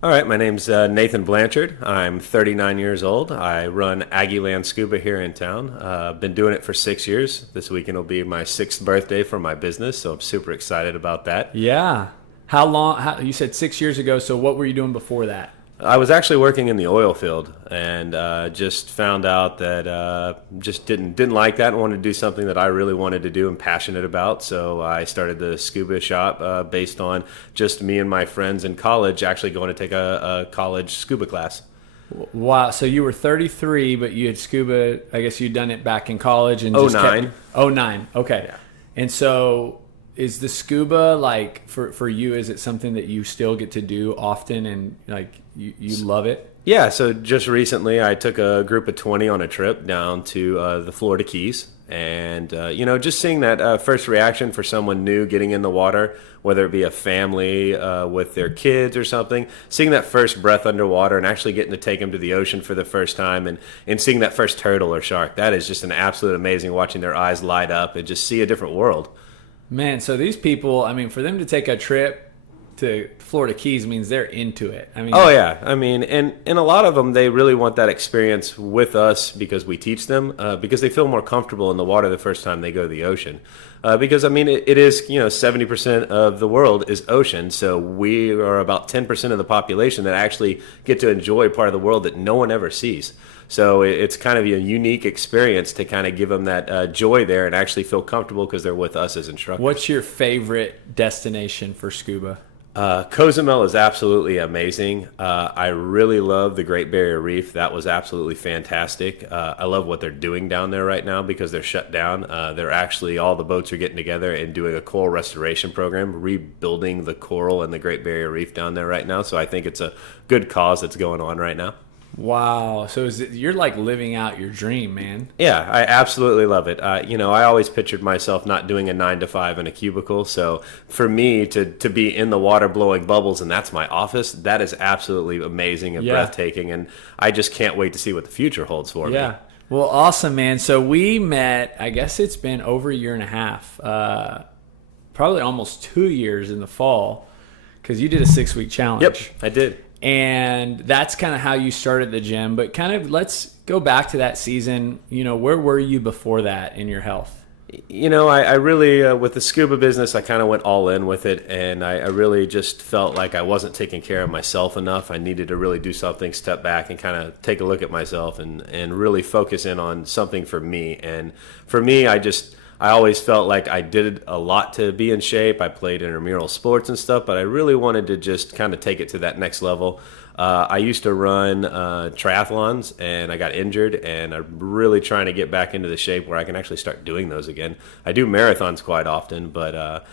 All right, my name's Nathan Blanchard. I'm 39 years old. I run AggieLand Scuba here in town. Been doing it for 6 years. This weekend will be my sixth birthday for my business, so I'm super excited about that. Yeah. How long? You said 6 years ago. So what were you doing before that? I was actually working in the oil field and just found out that just didn't like that and wanted to do something that I really wanted to do and passionate about. So I started the scuba shop based on just me and my friends in college actually going to take a college scuba class. Wow. So you were 33, but you had scuba. I guess you'd done it back in college and Oh just nine. kept. Oh nine. Okay. Yeah. And so is the scuba like for you? Is it something that you still get to do often and like you love it? Yeah, so just recently I took a group of 20 on a trip down to the Florida Keys. And, just seeing that first reaction for someone new getting in the water, whether it be a family with their kids or something, seeing that first breath underwater and actually getting to take them to the ocean for the first time and seeing that first turtle or shark, that is just an absolute amazing watching their eyes light up and just see a different world. Man, so these people, I mean, for them to take a trip to Florida Keys means they're into it. I mean, Oh yeah, I mean, and a lot of them they really want that experience with us because we teach them because they feel more comfortable in the water the first time they go to the ocean. Because I mean, it is 70% of the world is ocean, so we are about 10% of the population that actually get to enjoy part of the world that no one ever sees. So it's kind of a unique experience to kind of give them that joy there and actually feel comfortable because they're with us as instructors. what's your favorite destination for scuba? Cozumel is absolutely amazing. I really love the Great Barrier Reef. That was absolutely fantastic. I love what they're doing down there right now because they're shut down. They're actually, all the boats are getting together and doing a coral restoration program, rebuilding the coral and the Great Barrier Reef down there right now. So I think it's a good cause that's going on right now. Wow. So you're like living out your dream, man. Yeah, I absolutely love it. I always pictured myself not doing a 9 to 5 in a cubicle. So for me to be in the water blowing bubbles and that's my office, that is absolutely amazing and Yeah. breathtaking. And I just can't wait to see what the future holds for me. Yeah. Well, awesome, man. So we met, I guess it's been over a year and a half, probably almost 2 years in the fall, because you did a 6-week challenge. Yep, I did. And that's kind of how you started the gym. But kind of let's go back to that season. Where were you before that in your health? I really, with the scuba business, I kind of went all in with it, and I really just felt like I wasn't taking care of myself enough. I needed to really do something, step back, and kind of take a look at myself and really focus in on something for me. And for me, I always felt like I did a lot to be in shape. I played intramural sports and stuff, but I really wanted to just kind of take it to that next level. I used to run triathlons, and I got injured, and I'm really trying to get back into the shape where I can actually start doing those again. I do marathons quite often, but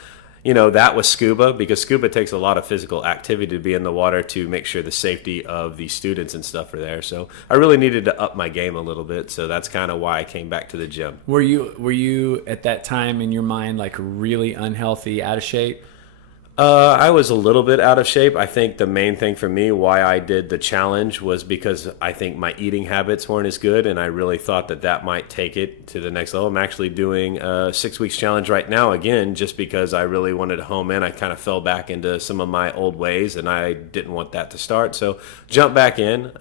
that was scuba because scuba takes a lot of physical activity to be in the water to make sure the safety of the students and stuff are there. So I really needed to up my game a little bit. So that's kind of why I came back to the gym. Were you at that time in your mind like really unhealthy, out of shape? I was a little bit out of shape. I think the main thing for me why I did the challenge was because I think my eating habits weren't as good, and I really thought that might take it to the next level. I'm actually doing a 6 weeks challenge right now again, just because I really wanted to home in. I kind of fell back into some of my old ways, and I didn't want that to start. So jump back in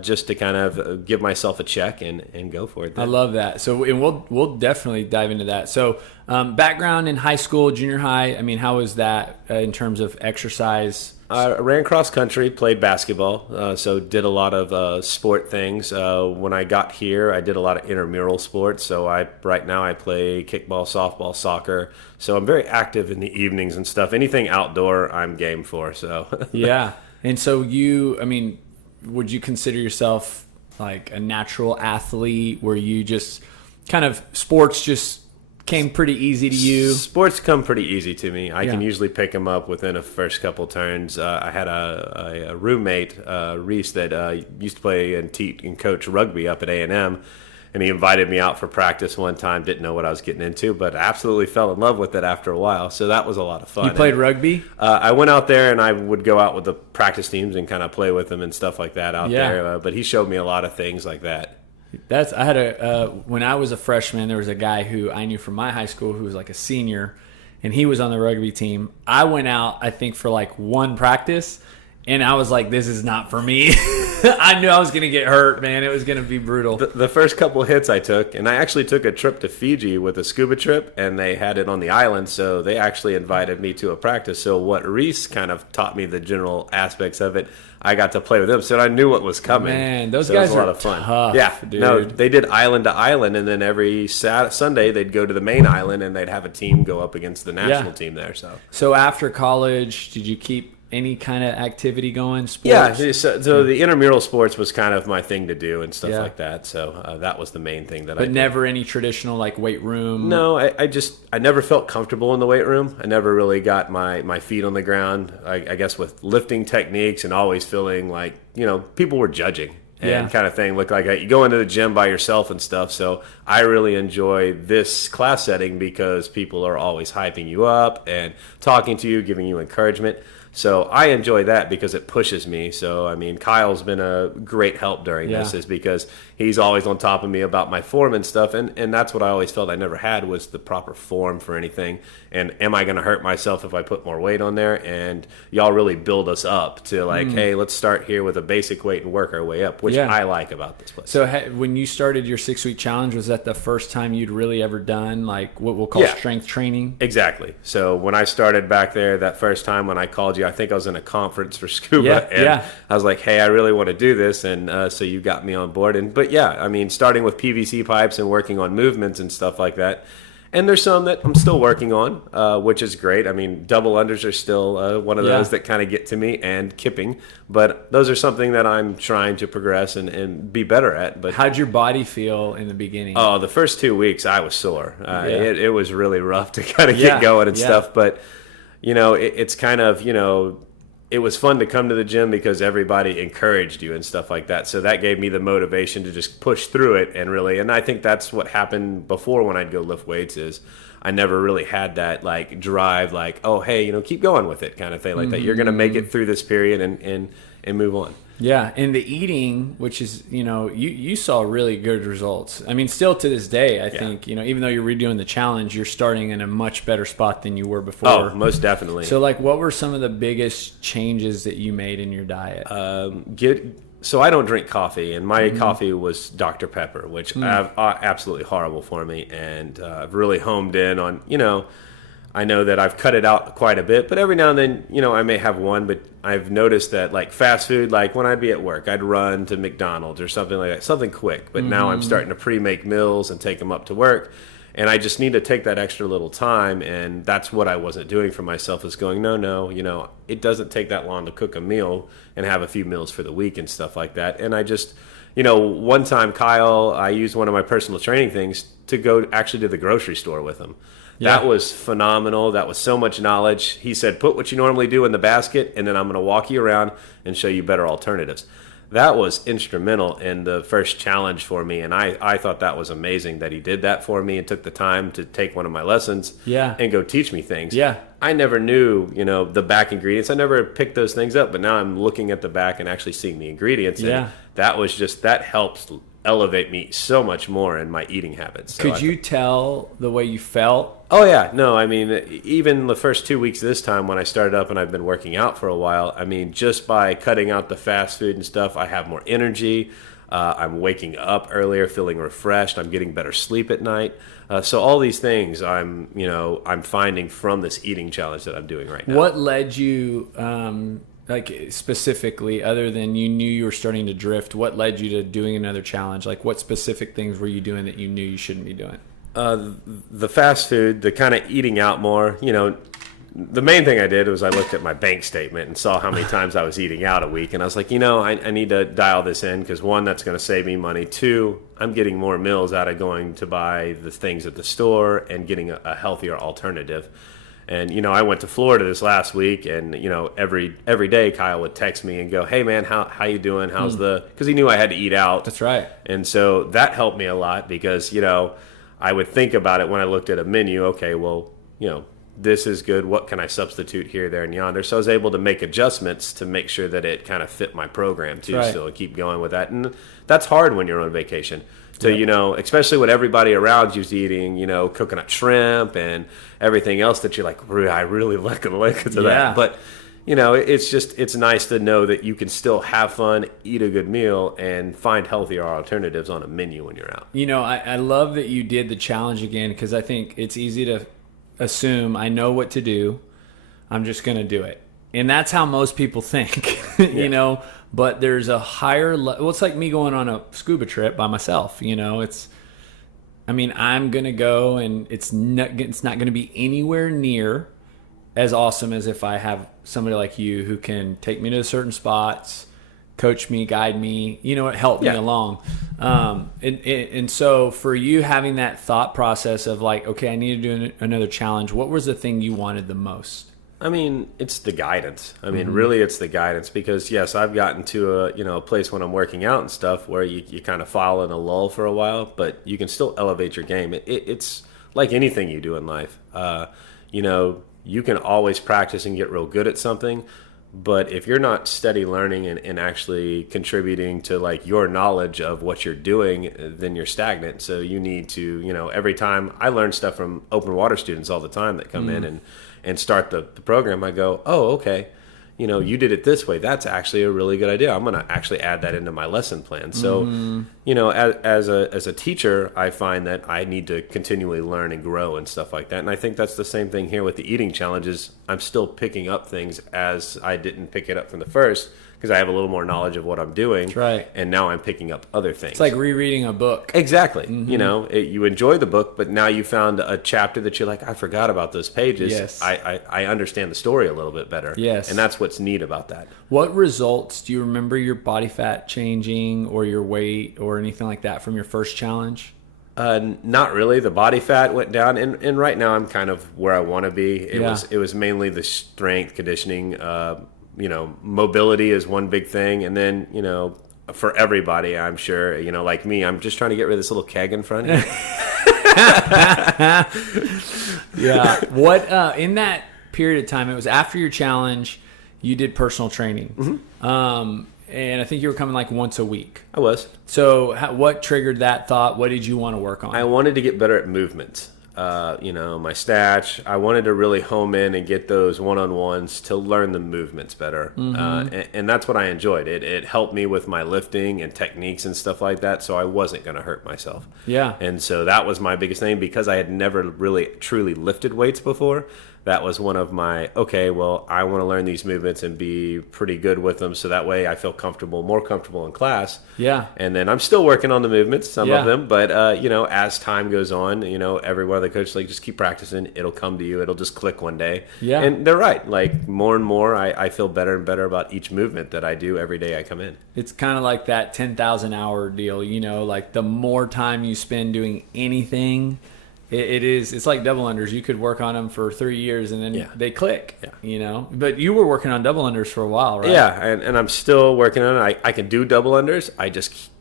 just to kind of give myself a check and go for it then. I love that. So, and we'll definitely dive into that. So, background in high school, junior high. I mean, how was that in terms of exercise? I ran cross country, played basketball, so did a lot of sport things. When I got here, I did a lot of intramural sports. So right now I play kickball, softball, soccer. So I'm very active in the evenings and stuff. Anything outdoor, I'm game for. So Yeah. And so would you consider yourself like a natural athlete where you just kind of sports just came pretty easy to you? Sports come pretty easy to me. I can Yeah. usually pick them up within the first couple turns. I had a roommate, Reese, that used to play and teach and coach rugby up at A&M, and he invited me out for practice one time. Didn't know what I was getting into, but absolutely fell in love with it after a while. So that was a lot of fun. You played rugby? I went out there and I would go out with the practice teams and kind of play with them and stuff like that out Yeah. there. But he showed me a lot of things like that. I had when I was a freshman, there was a guy who I knew from my high school who was like a senior, and he was on the rugby team. I went out, I think, for like one practice, And I was like, this is not for me. I knew I was going to get hurt, man. It was going to be brutal. The first couple hits I took, and I actually took a trip to Fiji with a scuba trip, and they had it on the island, so they actually invited me to a practice. So what Reese kind of taught me the general aspects of it, I got to play with them, so I knew what was coming. Man, those so guys it was a are lot of fun. tough, yeah, dude. no, they did island to island, and then every Sunday they'd go to the main island, and they'd have a team go up against the national team there. So after college, did you keep any kind of activity going? Sports? Yeah, so the intramural sports was kind of my thing to do and stuff like that. So that was the main thing that I did. But never any traditional like weight room? No, I never felt comfortable in the weight room. I never really got my feet on the ground, I guess, with lifting techniques, and always feeling like, people were judging and kind of thing. Look like you go into the gym by yourself and stuff. So I really enjoy this class setting because people are always hyping you up and talking to you, giving you encouragement. So I enjoy that because it pushes me. So, I mean, Kyle's been a great help during this, is because he's always on top of me about my form and stuff. And that's what I always felt I never had, was the proper form for anything. And am I going to hurt myself if I put more weight on there? And y'all really build us up to like, hey, let's start here with a basic weight and work our way up, which I like about this place. So when you started your 6-week challenge, was that the first time you'd really ever done like what we'll call strength training? Exactly. So when I started back there that first time when I called you, I think I was in a conference for scuba, and I was like, hey, I really want to do this, and so you got me on board. But I mean, starting with PVC pipes and working on movements and stuff like that. And there's some that I'm still working on, which is great. I mean, double unders are still one of those that kind of get to me, and kipping. But those are something that I'm trying to progress and be better at. But how'd your body feel in the beginning? Oh, the first 2 weeks I was sore. It was really rough to kind of get going and stuff. But, it's kind of, it was fun to come to the gym because everybody encouraged you and stuff like that. So that gave me the motivation to just push through it and I think that's what happened before when I'd go lift weights, is I never really had that like drive, like, oh, hey, keep going with it kind of thing like that. You're going to make it through this period and move on. Yeah, and the eating, which is, you saw really good results. I mean, still to this day, I think, even though you're redoing the challenge, you're starting in a much better spot than you were before. Oh, most definitely. So, like, what were some of the biggest changes that you made in your diet? So I don't drink coffee, and my coffee was Dr. Pepper, which absolutely horrible for me, and I've really homed in on, I know that I've cut it out quite a bit, but every now and then, I may have one, but I've noticed that like fast food, like when I'd be at work, I'd run to McDonald's or something like that, something quick. But now I'm starting to pre-make meals and take them up to work, and I just need to take that extra little time, and that's what I wasn't doing for myself, is going, no, it doesn't take that long to cook a meal and have a few meals for the week and stuff like that. And I just, one time Kyle, I used one of my personal training things to go actually to the grocery store with him. That was phenomenal. That was so much knowledge. He said, put what you normally do in the basket, and then I'm going to walk you around and show you better alternatives. That was instrumental in the first challenge for me, and I thought that was amazing that he did that for me and took the time to take one of my lessons and go teach me things. Yeah. I never knew, the back ingredients. I never picked those things up, but now I'm looking at the back and actually seeing the ingredients. And that helps elevate me so much more in my eating habits. So Could you tell the way you felt? Oh, yeah. No, I mean, even the first 2 weeks this time when I started up and I've been working out for a while, I mean, just by cutting out the fast food and stuff, I have more energy. I'm waking up earlier, feeling refreshed. I'm getting better sleep at night. So all these things I'm finding from this eating challenge that I'm doing right now. What led you, like specifically, other than you knew you were starting to drift, what led you to doing another challenge? Like what specific things were you doing that you knew you shouldn't be doing? The fast food, the kind of eating out more, the main thing I did was I looked at my bank statement and saw how many times I was eating out a week. And I was like, I need to dial this in because, one, that's going to save me money. Two, I'm getting more meals out of going to buy the things at the store and getting a healthier alternative. And, I went to Florida this last week, and, every day Kyle would text me and go, hey, man, how you doing? How's because he knew I had to eat out. That's right. And so that helped me a lot because, I would think about it when I looked at a menu. Okay, well, this is good. What can I substitute here, there, and yonder? So I was able to make adjustments to make sure that it kind of fit my program too. Right. Still, keep going with that, and that's hard when you're on vacation. To especially when everybody around you's eating, coconut shrimp and everything else that you're like, I really like to that. But it's nice to know that you can still have fun, eat a good meal, and find healthier alternatives on a menu when you're out. I love that you did the challenge again, because I think it's easy to assume I know what to do. I'm just going to do it. And that's how most people think, but there's a higher level. It's like me going on a scuba trip by myself. I'm going to go, and it's not going to be anywhere near as awesome as if I have somebody like you who can take me to certain spots, coach me, guide me, help me along. And so for you having that thought process of like, okay, I need to do another challenge, what was the thing you wanted the most? It's the guidance. Really it's the guidance, because yes, I've gotten to a place when I'm working out and stuff where you kind of fall in a lull for a while, but you can still elevate your game. It's like anything you do in life. You can always practice and get real good at something, but if you're not steady learning and actually contributing to like your knowledge of what you're doing, then you're stagnant. So you need to, every time I learn stuff from open water students all the time that come in and start the program, I go, oh, okay, you did it this way. That's actually a really good idea. I'm going to actually add that into my lesson plan. So, as a teacher, I find that I need to continually learn and grow and stuff like that. And I think that's the same thing here with the eating challenges. I'm still picking up things as I didn't pick it up from the first, because I have a little more knowledge of what I'm doing. That's right. And now I'm picking up other things. It's like rereading a book. Exactly. You enjoy the book, but now you found a chapter that you're like, I forgot about those pages. Yes. I understand the story a little bit better. Yes. And that's what's neat about that. What results, do you remember your body fat changing or your weight or anything like that from your first challenge? Not really. The body fat went down, and right now I'm kind of where I want to be. It was mainly the strength conditioning. Mobility is one big thing, and then for everybody, I'm sure, like me, I'm just trying to get rid of this little keg in front of you. Yeah. What in that period of time? It was after your challenge. You did personal training, and I think you were coming like once a week. I was. So, what triggered that thought? What did you want to work on? I wanted to get better at movement. My snatch. I wanted to really home in and get those one-on-ones to learn the movements better. And that's what I enjoyed. It helped me with my lifting and techniques and stuff like that, so I wasn't going to hurt myself. Yeah. And so that was my biggest thing, because I had never really truly lifted weights before. That was one of my, I want to learn these movements and be pretty good with them, so that way I feel more comfortable in class. Yeah. And then I'm still working on the movements, some of them, but, as time goes on, every one of the coaches, like, just keep practicing. It'll come to you. It'll just click one day. Yeah. And they're right. Like, more and more, I feel better and better about each movement that I do every day I come in. It's kind of like that 10,000 hour deal, like the more time you spend doing anything, it's like double unders. You could work on them for 3 years and then they click, But you were working on double unders for a while, right? Yeah, and I'm still working on it. I can do double unders.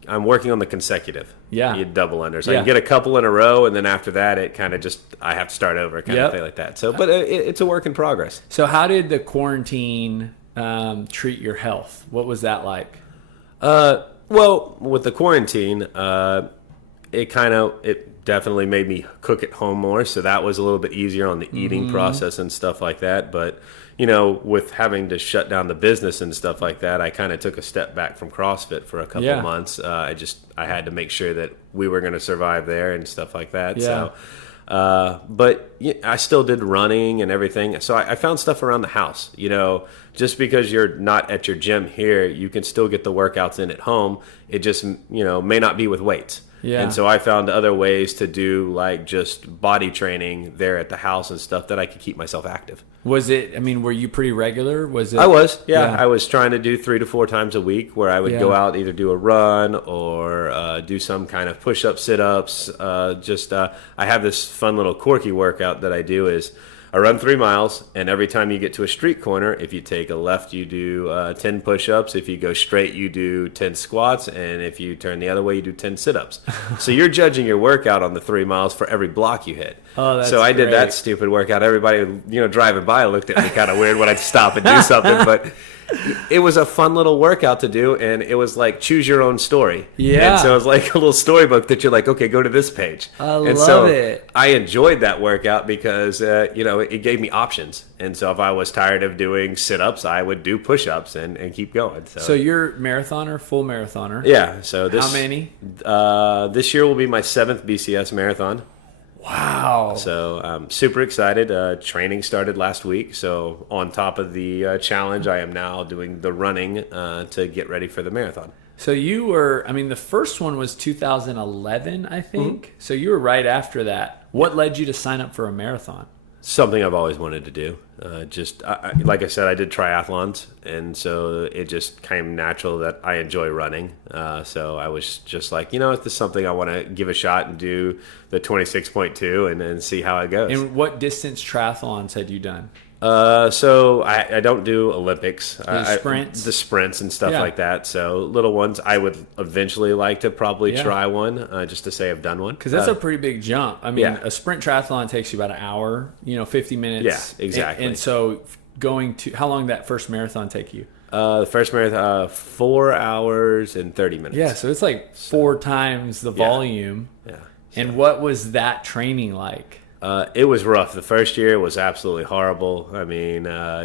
I'm working on the consecutive double unders. I can get a couple in a row, and then after that, it kind of I have to start over, kind of thing like that. So, but it's a work in progress. So how did the quarantine treat your health? What was that like? Well, with the quarantine, it definitely made me cook at home more, so that was a little bit easier on the eating process and stuff like that. But with having to shut down the business and stuff like that, I kind of took a step back from CrossFit for a couple of months. I had to make sure that we were going to survive there and stuff like that. So but I still did running and everything, so I found stuff around the house. Just because you're not at your gym here, you can still get the workouts in at home. It just may not be with weights. Yeah. And so I found other ways to do like just body training there at the house and stuff that I could keep myself active. Was it, were you pretty regular? Was it? I was, yeah. I was trying to do 3 to 4 times a week where I would go out, either do a run or do some kind of push-up, sit-ups. I have this fun little quirky workout that I do is I run 3 miles, and every time you get to a street corner, if you take a left, you do 10 push-ups. If you go straight, you do 10 squats. And if you turn the other way, you do 10 sit-ups. So you're judging your workout on the 3 miles for every block you hit. Oh, that's so I did great. that stupid workout. Everybody, driving by looked at me kind of weird when I'd stop and do something. But it was a fun little workout to do, and it was like choose your own story. Yeah. And so it was like a little storybook that you're like, okay, go to this page. I and love so it. I enjoyed that workout because it gave me options. And so if I was tired of doing sit-ups, I would do push-ups and keep going. So you're marathoner, full marathoner. Yeah. So How many? This year will be my 7th BCS marathon. Wow. So I'm super excited. Training started last week. So on top of the challenge, I am now doing the running to get ready for the marathon. So you were, the first one was 2011, I think. Mm-hmm. So you were right after that. What led you to sign up for a marathon? Something I've always wanted to do. Like I said, I did triathlons, and so it just came natural that I enjoy running. So I was just like, this is something I want to give a shot and do the 26.2 and then see how it goes. And what distance triathlons had you done? So I don't do Olympics. Sprints? The sprints and stuff like that. So little ones, I would eventually like to probably try one, just to say I've done one. Because that's a pretty big jump. A sprint triathlon takes you about an hour, 50 minutes. Yeah, exactly. And so how long did that first marathon take you? The first marathon, 4 hours and 30 minutes. Yeah, so it's like 4 times the volume. Yeah. So. And what was that training like? It was rough. The first year was absolutely horrible.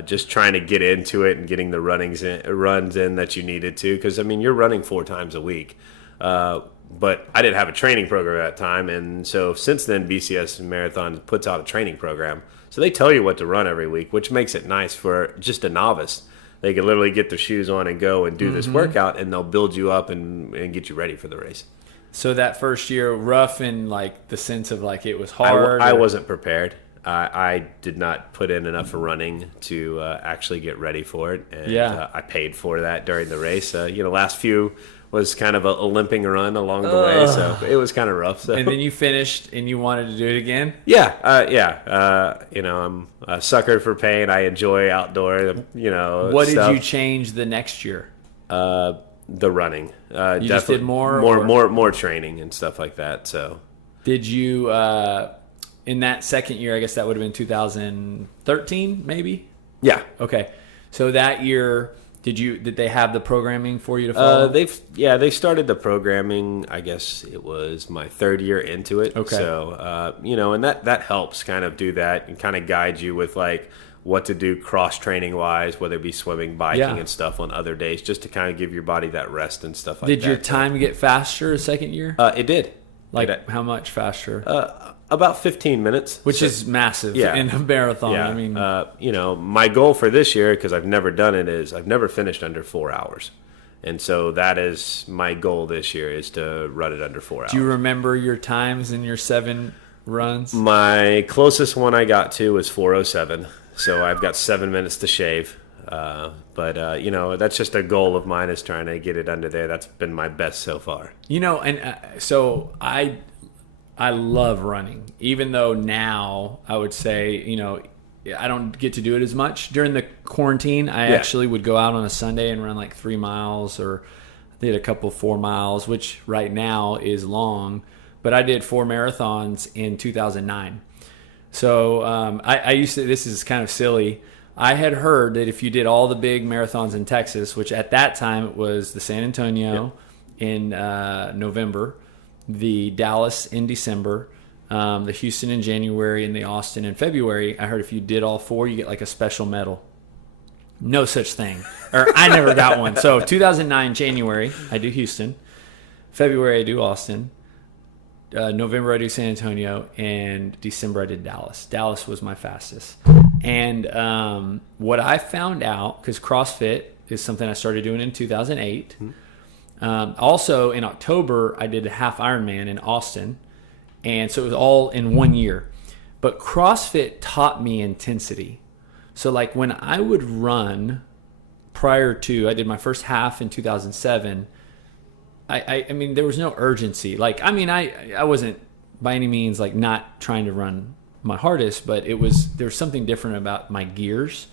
Just trying to get into it and getting the runs in that you needed to. Because, you're running 4 times a week. But I didn't have a training program at that time. And so since then, BCS Marathon puts out a training program. So they tell you what to run every week, which makes it nice for just a novice. They can literally get their shoes on and go and do this workout, and they'll build you up and get you ready for the race. So that first year, rough in like the sense of like it was hard? I wasn't prepared. I did not put in enough running to actually get ready for it. And I paid for that during the race. Last few was kind of a limping run along the way. So it was kind of rough. So. And then you finished and you wanted to do it again? Yeah. I'm a sucker for pain. I enjoy outdoor, What stuff. did you change the next year? The running. You just did more training and stuff like that. So, did you in that second year? I guess that would have been 2013, maybe. Yeah. Okay. So that year, did they have the programming for you to follow? They started the programming. I guess it was my 3rd year into it. Okay. So and that helps kind of do that and kind of guide you with like what to do cross-training wise, whether it be swimming, biking, and stuff on other days, just to kind of give your body that rest and stuff like that. Did your time get faster the second year? It did. How much faster? About 15 minutes. Which is massive in a marathon. Yeah. My goal for this year, because I've never done it, is I've never finished under 4 hours. And so that is my goal this year, is to run it under 4 hours. Do you remember your times in your 7 runs? My closest one I got to was 4:07. So I've got 7 minutes to shave. But that's just a goal of mine, is trying to get it under there. That's been my best so far. So I love running, even though now I would say, I don't get to do it as much. During the quarantine, I actually would go out on a Sunday and run like 3 miles, or I did a couple 4 miles, which right now is long. But I did 4 marathons in 2009. So I used to, this is kind of silly, I had heard that if you did all the big marathons in Texas, which at that time it was the San Antonio in November, the Dallas in December, the Houston in January, and the Austin in February, I heard if you did all 4, you get like a special medal. No such thing. Or I never got one. So 2009 January, I do Houston. February, I do Austin. November I do San Antonio, and December I did Dallas. Dallas was my fastest. And what I found out, because CrossFit is something I started doing in 2008. Also in October I did a half Ironman in Austin, and so it was all in 1 year. But CrossFit taught me intensity. So like when I would run prior to, I did my first half in 2007. I mean, there was no urgency. Like, I wasn't by any means like not trying to run my hardest, but there's something different about my gears.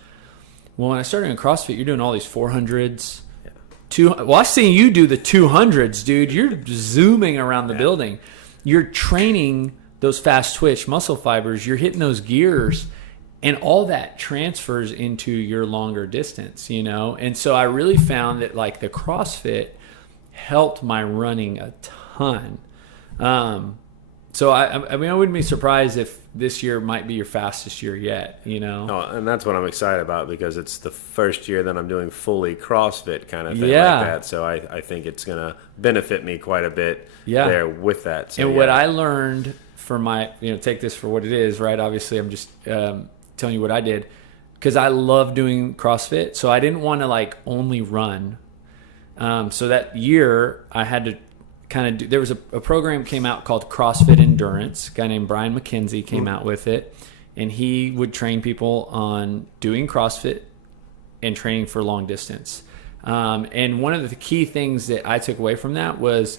Well, when I started in CrossFit, you're doing all these 400s. Well, I've seen you do the 200s, dude. You're zooming around the building. You're training those fast twitch muscle fibers. You're hitting those gears, And all that transfers into your longer distance, you know? And so I really found that like the CrossFit helped my running a ton. So I mean, I wouldn't be surprised if this year might be your fastest year yet, you know? Oh, and that's what I'm excited about because it's the first year that I'm doing fully CrossFit kind of thing Yeah. like that. So I think it's going to benefit me quite a bit there with that. So, And what I learned for my, you know, take this for what it is, right? Obviously, I'm just telling you what I did because I love doing CrossFit. So I didn't want to like only run. So that year I had to kind of do, there was a program came out called CrossFit Endurance. A guy named Brian McKenzie came out with it, and he would train people on doing CrossFit and training for long distance. And one of the key things that I took away from that was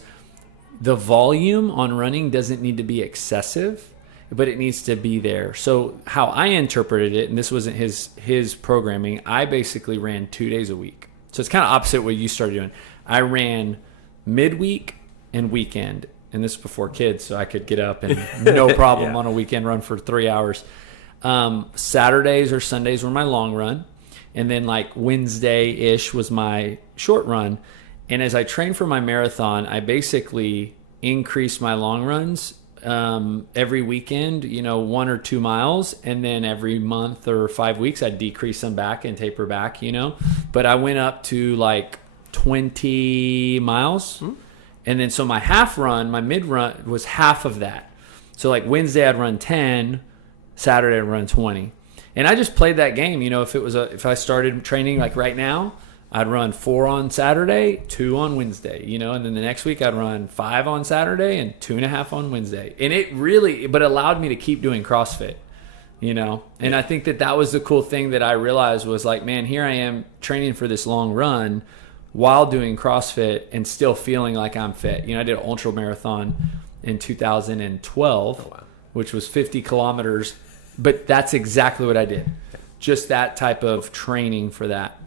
the volume on running doesn't need to be excessive, but it needs to be there. So how I interpreted it, and this wasn't his programming, I basically ran 2 days a week. So it's kind of opposite what you started doing. I ran midweek and weekend, and this is before kids, so I could get up and no problem on a weekend run for 3 hours. Saturdays or Sundays were my long run, and then like Wednesday-ish was my short run. And as I trained for my marathon, I basically increased my long runs every weekend, you know, 1 or 2 miles, and then every month or 5 weeks I'd decrease them back and taper back, you know. But I went up to like 20 miles. And then so my half run, my mid run was half of that. So like Wednesday I'd run 10, Saturday I'd run 20. And I just played that game, you know, if I started training like right now, I'd run 4 on Saturday, 2 on Wednesday, you know, and then the next week I'd run 5 on Saturday and 2.5 on Wednesday. And it really, but allowed me to keep doing CrossFit, you know. And I think that was the cool thing that I realized was like, man, here I am training for this long run while doing CrossFit and still feeling like I'm fit. You know, I did an ultra marathon in 2012, which was 50 kilometers, but that's exactly what I did. Just that type of training for that.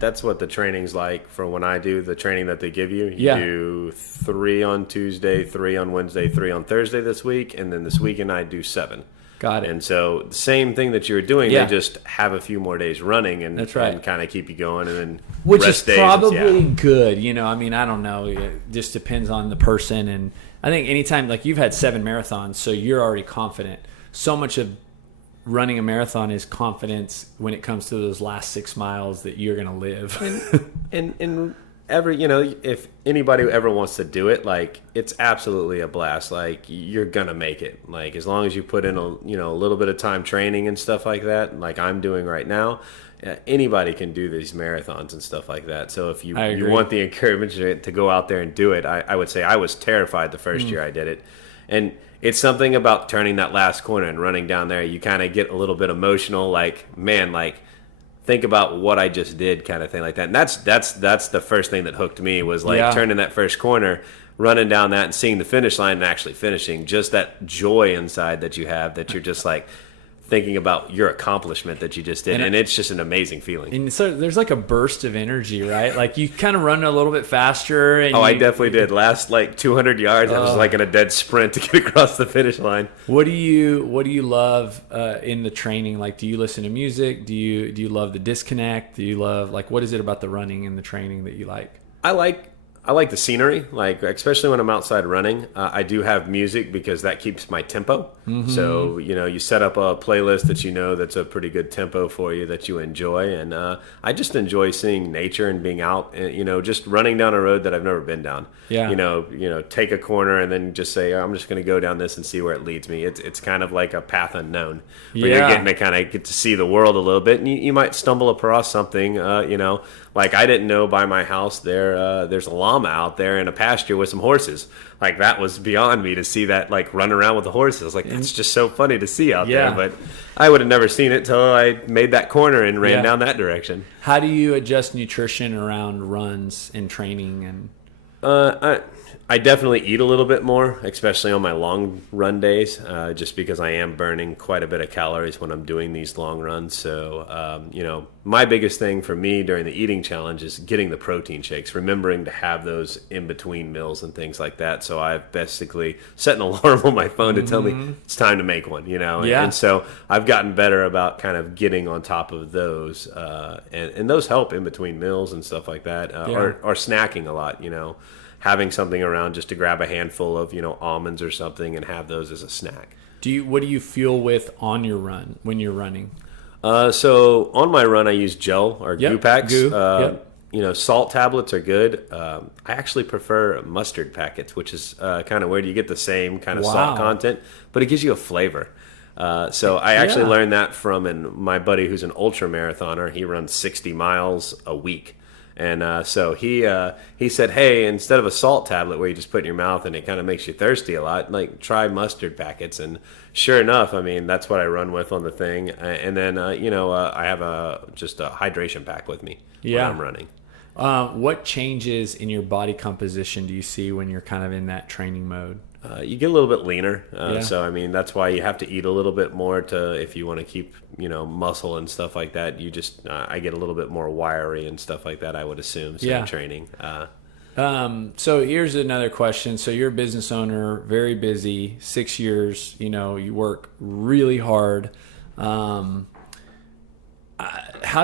That's what the training's like for when I do the training that they give you. You do 3 on Tuesday, 3 on Wednesday, 3 on Thursday this week, and then this weekend I do 7. Got it. And so the same thing that you were doing, they just have a few more days running and, that's right. and kind of keep you going. And then which rest is days, probably good. You know, I mean, I don't know. It just depends on the person. And I think anytime, like you've had 7 marathons, so you're already confident. So much of running a marathon is confidence when it comes to those last 6 miles that you're going to live. And every, you know, if anybody ever wants to do it, like it's absolutely a blast. Like you're gonna make it. Like as long as you put in a little bit of time training and stuff like that, like I'm doing right now. Anybody can do these marathons and stuff like that. So if you want the encouragement to go out there and do it, I would say I was terrified the first year I did it. And it's something about turning that last corner and running down there. You kind of get a little bit emotional, like, man, like think about what I just did kind of thing like that. And that's the first thing that hooked me was like turning that first corner, running down that and seeing the finish line and actually finishing. Just that joy inside that you have that you're just like thinking about your accomplishment that you just did. And it's just an amazing feeling. And so there's like a burst of energy, right? Like you kind of run a little bit faster. And I definitely did. Last like 200 yards, I was like in a dead sprint to get across the finish line. What do you love in the training? Like, do you listen to music? Do you love the disconnect? Do you love, like, what is it about the running and the training that you like? I like the scenery, like especially when I'm outside running. I do have music because that keeps my tempo. Mm-hmm. So, you know, you set up a playlist that you know that's a pretty good tempo for you that you enjoy. And I just enjoy seeing nature and being out, you know, just running down a road that I've never been down. Yeah. You know, take a corner and then just say, I'm just going to go down this and see where it leads me. It's kind of like a path unknown where you're getting to kind of get to see the world a little bit. And you might stumble across something, you know, like I didn't know by my house there's a llama out there in a pasture with some horses. Like that was beyond me to see that, like run around with the horses. Like that's just so funny to see out there. But I would have never seen it till I made that corner and ran down that direction. How do you adjust nutrition around runs and training? And I definitely eat a little bit more, especially on my long run days, just because I am burning quite a bit of calories when I'm doing these long runs. So, you know, my biggest thing for me during the eating challenge is getting the protein shakes, remembering to have those in between meals and things like that. So I've basically set an alarm on my phone to tell me it's time to make one, Yeah. And so I've gotten better about kind of getting on top of those, and those help in between meals and stuff like that, or snacking a lot, having something around just to grab a handful of, almonds or something and have those as a snack. What do you fuel with on your run when you're running? So on my run, I use gel or Yep, goo packs. goo, yep. Salt tablets are good. I actually prefer mustard packets, which is kind of weird. You get the same kind of salt content, but it gives you a flavor. So I actually learned that from my buddy who's an ultra marathoner. He runs 60 miles a week. And so he said, hey, instead of a salt tablet where you just put it in your mouth and it kind of makes you thirsty a lot, like try mustard packets. And sure enough, I mean, that's what I run with on the thing. And then, I have just a hydration pack with me when I'm running. What changes in your body composition do you see when you're kind of in that training mode? You get a little bit leaner. So, I mean, that's why you have to eat a little bit more if you want to keep, muscle and stuff like that. You just, I get a little bit more wiry and stuff like that, I would assume, in training. So here's another question. So you're a business owner, very busy, 6 years, you work really hard. How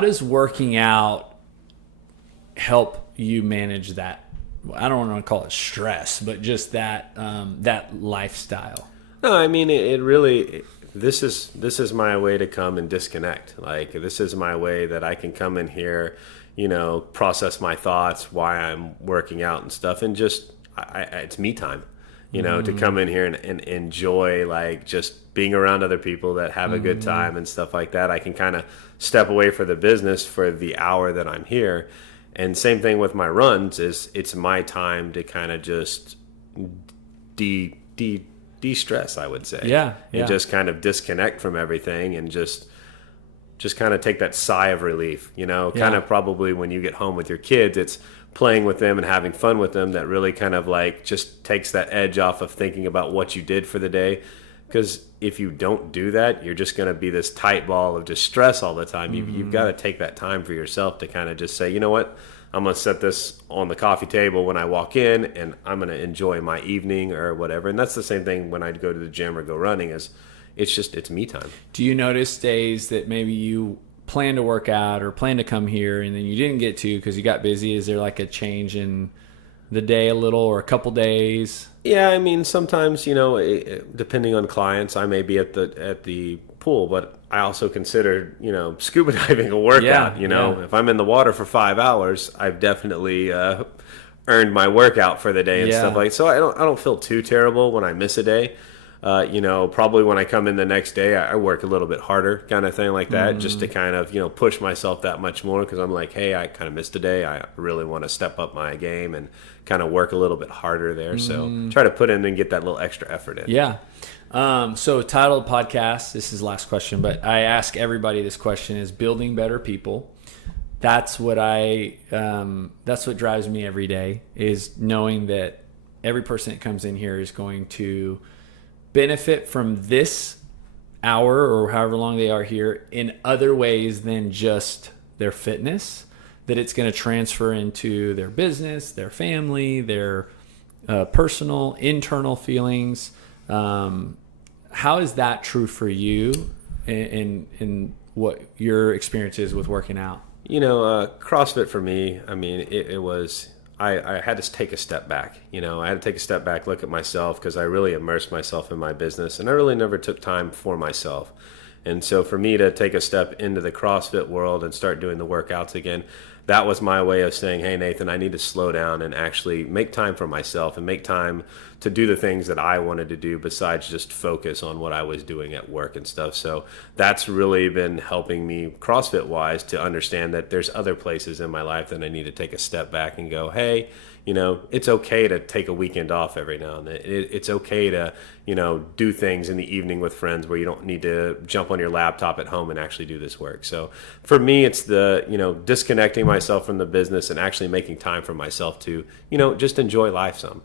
does working out help you manage that? I don't want to call it stress, but just that lifestyle. No, I mean it really. This is my way to come and disconnect. Like this is my way that I can come in here, process my thoughts, why I'm working out and stuff, and just it's me time. To come in here and enjoy like just being around other people that have a good time and stuff like that. I can kind of step away for the business for the hour that I'm here. And same thing with my runs is it's my time to kind of just de-stress, I would say. Yeah. And just kind of disconnect from everything and just kind of take that sigh of relief, kind of probably when you get home with your kids, it's playing with them and having fun with them that really kind of like just takes that edge off of thinking about what you did for the day. Because if you don't do that, you're just going to be this tight ball of just stress all the time. You've got to take that time for yourself to kind of just say, you know what, I'm going to set this on the coffee table when I walk in and I'm going to enjoy my evening or whatever. And that's the same thing when I go to the gym or go running is it's me time. Do you notice days that maybe you plan to work out or plan to come here and then you didn't get to because you got busy? Is there like a change in the day a little or a couple days? Yeah, I mean, sometimes, depending on clients, I may be at the pool, but I also consider, scuba diving a workout. If I'm in the water for 5 hours, I've definitely earned my workout for the day and stuff like that. So I don't feel too terrible when I miss a day. Probably when I come in the next day, I work a little bit harder kind of thing like that, just to kind of, push myself that much more because I'm like, hey, I kind of missed a day. I really want to step up my game and kind of work a little bit harder there. So try to put in and get that little extra effort in. Yeah. So title of the podcast, this is the last question, but I ask everybody this question is building better people. That's what that's what drives me every day is knowing that every person that comes in here is going to benefit from this hour or however long they are here in other ways than just their fitness, that it's going to transfer into their business, their family, their personal, internal feelings. How is that true for you in what your experience is with working out? CrossFit for me, I mean, it was... I had to take a step back. I had to take a step back, look at myself because I really immersed myself in my business and I really never took time for myself. And so for me to take a step into the CrossFit world and start doing the workouts again, that was my way of saying, hey, Nathan, I need to slow down and actually make time for myself and make time to do the things that I wanted to do besides just focus on what I was doing at work and stuff. So that's really been helping me CrossFit wise to understand that there's other places in my life that I need to take a step back and go, hey, it's okay to take a weekend off every now and then. It's okay to, do things in the evening with friends where you don't need to jump on your laptop at home and actually do this work. So for me, it's the, disconnecting myself from the business and actually making time for myself to, just enjoy life some.